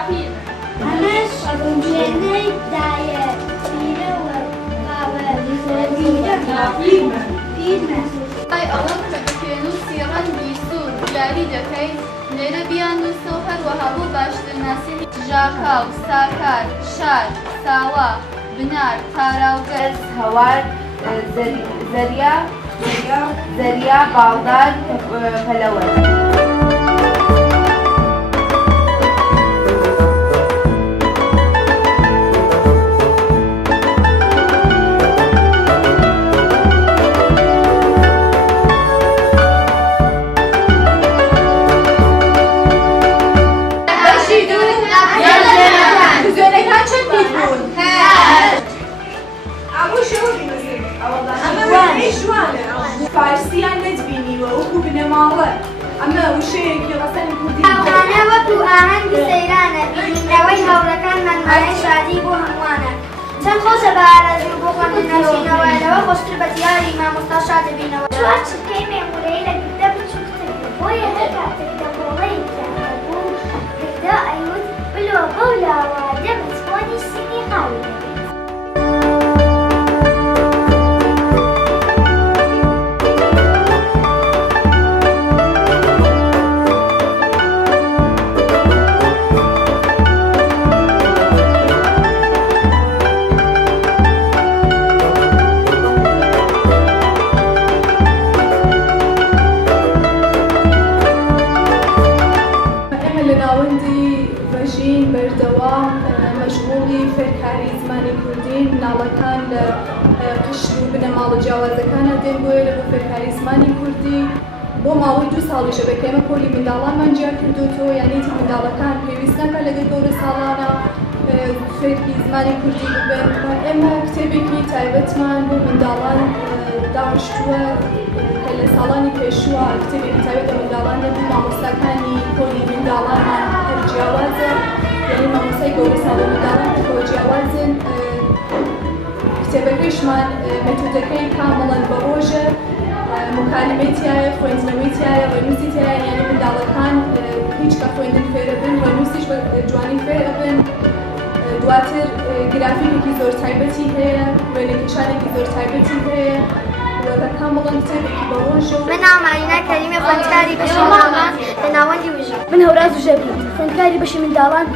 ئەمەش وێنەی دایە پیرەوە پیرمە ئای ئەوەم کە بەپێنووسی ڕەنگی سوور دیاری دەکەیت لێرە بیانووسە و هەروەها بۆ باشتر ناسینی ژاکاو، ساکار، شار، ساوا، بنار، تاراوگەز، هەوار، زەریا، باڵدار، پەلەوە. فارسیان نەتبینیوە وەکو بنەماڵە ئەمە وشەیەکی ڕەسەنی کوردی ئەوانە وەکو ئاهەنگی سەیرانە بینینەوەی هاوڕەکانمان مایە شادی بۆ هەمووانە چەند خۆشە بە ئارەزوو بۆ خۆتون نەچینەوە لەوە خۆشتر بە دیاری مامۆستا شاد دەبینەوە چوار چکەی مێمورەی لە گردە بچووکتر بۆیە هەر کاتێک دەقۆڵەیەکیان هەبوو گردە ئەیوت بلۆ بەو لاوادە بچکۆنی سینی هاوی بەردەوام مەشغوڵی فێرکاری زمانی کوردی مناڵەکان لە قشر و بنەماڵە جیاوازەکانە دێن بۆیە لە بۆ فێرکاری زمانی کوردی بۆ ماوەی 2 ساڵیشە بە کێمە پۆلی منداڵانمان جیا کردوتەوە یانیتی منداڵەکان پێویست ناکات لەگەڵ گەورە ساڵانە فێرکی زمانی کوردی ببن ئێمە کتێبێکی تایبەتمان بۆ منداڵان داهشتووە کە لە ساڵانی پێشووە کتێبێکی تایبەت بە منداڵان دەبوو مامۆستاکانی پۆلی منداڵانمان هەر جیاوازە یعنی مامۆستای گەورە ساڵە منداڵان کەەوە جیاوازن کتێبەکەیشمان مێتۆدەکەی کامەڵەن بە ڕۆژە مکالمەی تایە خوێندنەوەی تایە ڕێنووسی تایە یعنی منداڵەکان هیچ کە خوێندن فێرە بن ڕێنووسیش بە جوانی فێرە بن دواتر گرافیکێکی زۆر تایبەتی هەیە وێنەکێشانێکی زۆر تایبەتی هەیە کامەڵەن کتێبێکی بە ڕۆژە من نامارینا کەریمە خوێندکاری بەشی منداڵان لە ناوەندی وژە من هەوراز وژەبی خوێندکاری بەشی منداڵان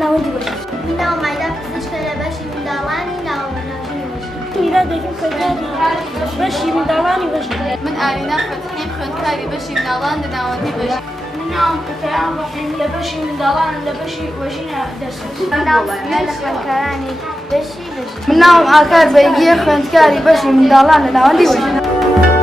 ناوەندی وژە من ناومایدا پزیشکە لە بەشی منداڵانی ناوەندی وژە میرا دەکەم خوێندکاری بەشی منداڵانی وژە من ئارینا فەتحیم خوێندکاری بەشی مناڵان لە ناوەندی وژە من ناوم پەتەیان ڕەحیم لە بەشی منداڵان لە بەشی وەژینە دەرسم لە خوێندکارانی بەشی من ناوم ئاکار بەیگیە خوێندکاری بەشی منداڵان لە ناوەندی وژە